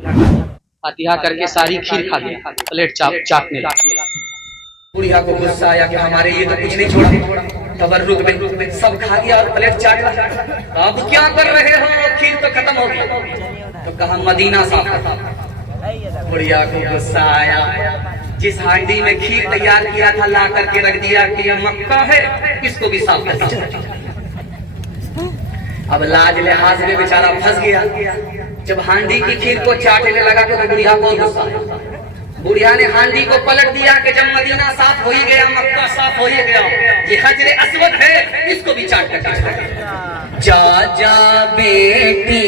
फातिहा करके सारी खीर खा गया, प्लेट चाटने लगा। बुढ़िया को गुस्सा आया कि हमारे ये तो कुछ नहीं छोड़ा, तबर्रुक में सब खा गया और प्लेट चाट रहा। अब क्या कर रहे हो, खीर तो खत्म हो गई। तो कहा मदीना साफ कर। बुढ़िया को गुस्सा आया, जिस हांडी में खीर तैयार किया था ला करके रख दिया कि यह मक्का है, इसको भी साफ कर दिया। अब लाज लिहाज में बेचारा फंस गया। जब हांडी की खीर को चाटने लगा तो बुढ़िया को गुस्सा आया। बुढ़िया ने हांडी को पलट दिया कि जब मदीना साफ हो ही गया, मक्का साफ हो ही गया, ये हजरे अस्वद है, इसको भी चाट कर जा जा बेटी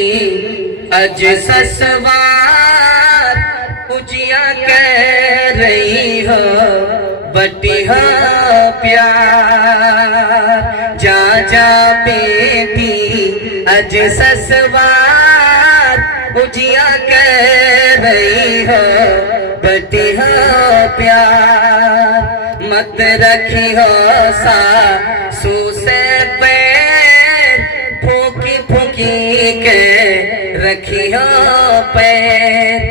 अज ससवार पूजिया कह रही हो बटिहा प्यार। जा जा बेटी अज ससवार पूजिया कह रही हो बटिहा प्यार। मत रखी हो सासू से पैर, फूकी फूकी के रखी हो पैर।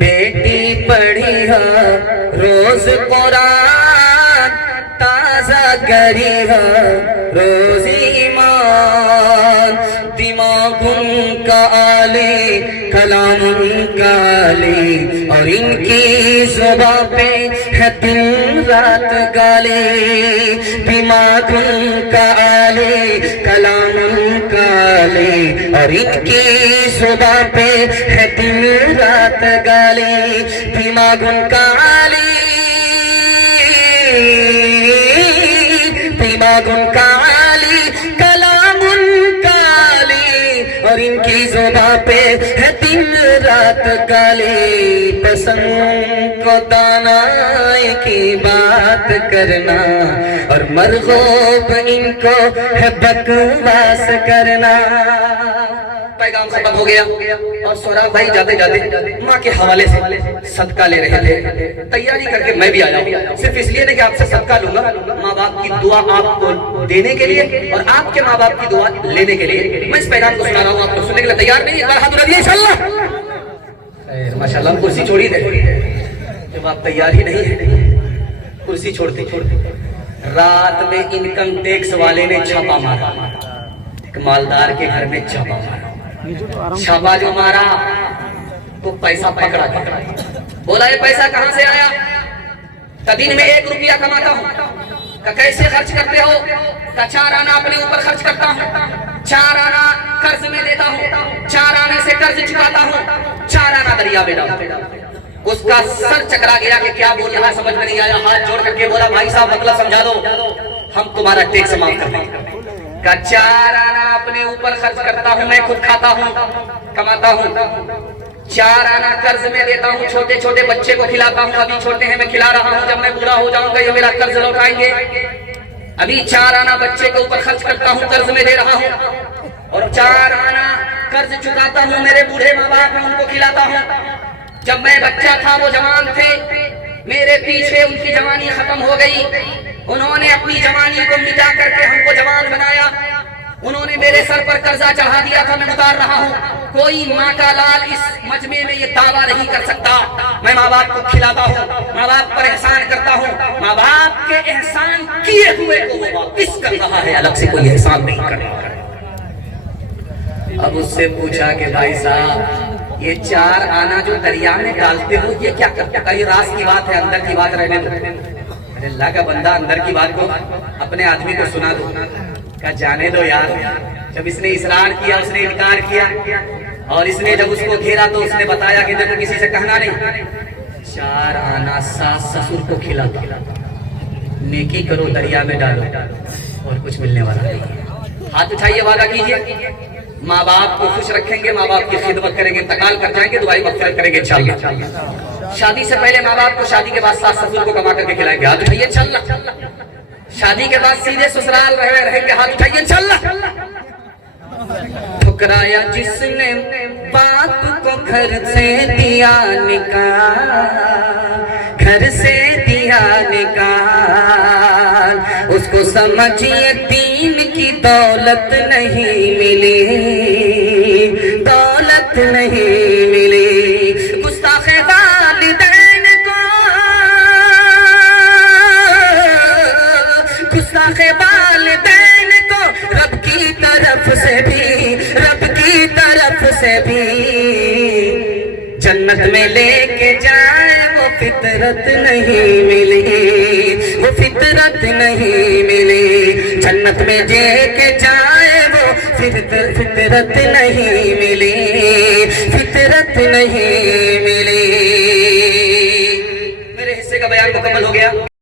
बेटी पढ़ी हो रोज कुरान, ताजा करी हो रोज ईमान। दिमाग उनका आले कलाम उनका आले, और इनकी जुबां पे है दिन रात गाले। दिमाग उनका आले कलाम उनका आले, और इनकी जुबां पे है दिन रात गाले। दिमाग उनका आले, दिमाग उनका आले कलाम उनका आले, और इनकी जुबां पे है दिन रात गाले। पसंद को दानाए की बात करना, और मरगूब इनको है बकवास करना। पैगाम खत्म हो गया और सोहराब भाई जाते जाते माँ के हवाले से सदका ले रहे थे। तैयारी करके मैं भी आया हूँ, सिर्फ इसलिए नहीं कि आपसे सदका लूंगा, माँ बाप की दुआ आपको देने के लिए और आपके माँ बाप की दुआ लेने के लिए। मैं इस पैगाम को सुना रहा हूँ, आप लोग सुनने के लिए तैयार नहीं? एक बार हाथ उठा दिए इंशाअल्लाह। माशाअल्लाह, कुर्सी छोड़ी दे, जब आप तैयार ही नहीं है कुर्सी छोड़ते छोड़ते। रात में इनकम टैक्स वाले ने छापा मारा, एक मालदार के घर में छापा मारा। छापा जो मारा तो पैसा पकड़ा गया। बोला ये पैसा कहां से आया? का दिन में 1 रुपया कमाता हूँ। का कैसे खर्च करते हो? का 4 आना अपने ऊपर खर्च करता हूँ, 4 आना कर्ज में देता हूँ, 4 आने से कर्ज चुकाता हूँ, 4 आना दरिया में डालता हूँ। उसका सर चकरा गया कि क्या बोल रहा, समझ में नहीं आया। हाथ जोड़ करके बोला भाई साहब मतलब समझा दो, हम तुम्हारा टैक्स माफ कर देंगे। का 4 आना अपने ऊपर खर्च करता हूँ, मैं खुद खाता हूँ कमाता हूँ, 4 आना कर्ज में देता हूँ, छोटे छोटे बच्चे को खिलाता हूँ, अभी छोटे हैं मैं खिला रहा हूँ, जब मैं बूढ़ा हो जाऊंगा ये मेरा कर्ज लौटाएंगे। अभी 4 आना बच्चे के ऊपर खर्च करता हूँ, कर्ज में दे रहा हूँ, और 4 आना कर्ज चुकाता हूँ, मेरे बूढ़े माँ बाप हैं उनको खिलाता हूँ। जब मैं बच्चा था वो जवान थे, मेरे पीछे उनकी जवानी खत्म हो गई, उन्होंने अपनी जवानी को मिटा करके हमको जवान बनाया। उन्होंने मेरे सर पर कर्जा चढ़ा दिया था, मैं उतार रहा हूँ। कोई माँ का लाल इस मजमे में ये दावा नहीं कर सकता, मैं माँ बाप को खिलाता हूँ, माँ बाप पर एहसान करता हूँ। माँ बाप के एहसान किए हुए को वो वापिस कर रहा है, अलग से कोई एहसान नहीं कर रहा। अब उससे पूछा कि भाई साहब ये 4 आना जो दरिया में डालते हो ये क्या करते हो? ये राज की बात है, अंदर की बात रहने दो। अल्लाह का बंदा अंदर की बात को अपने आदमी को सुना दो। क्या जाने दो यार, जब इसने इसरार किया, उसने इनकार किया, और इसने जब उसको घेरा तो उसने बताया कि देखो किसी से कहना नहीं। 4 आना सास ससुर को खिलाता, नेकी करो दरिया में डालो, और कुछ मिलने वाला नहीं। हाथ उठाइए, वादा कीजिए, माँ बाप को खुश रखेंगे, माँ बाप की खिदमत करेंगे, तकाल कर जाएंगे, दुआई मगफिरत करेंगे इंशाअल्लाह। शादी से पहले माँ बाप को, शादी के बाद सास ससुर को कमा करके खिलाएंगे, हाथ उठाइए इंशाअल्लाह। शादी के बाद सीधे ससुराल रहेंगे, हाथ उठाइए इंशाअल्लाह। ठुकराया जिसने बाप को घर से दिया निकाल, घर से दिया निकाल, उसको समझिए दीन की दौलत नहीं मिली, दौलत نہیں ملی. گستاخ والدین کو گستاخ والدین کو رب کی طرف سے بھی جنت میں لے کے جائے وہ فطرت نہیں ملی. وہ فطرت نہیں ملی. جنت میں لے کے جائے وہ فطرت نہیں ملی. فطرت نہیں ملی. میرے حصے کا بیان مکمل ہو گیا.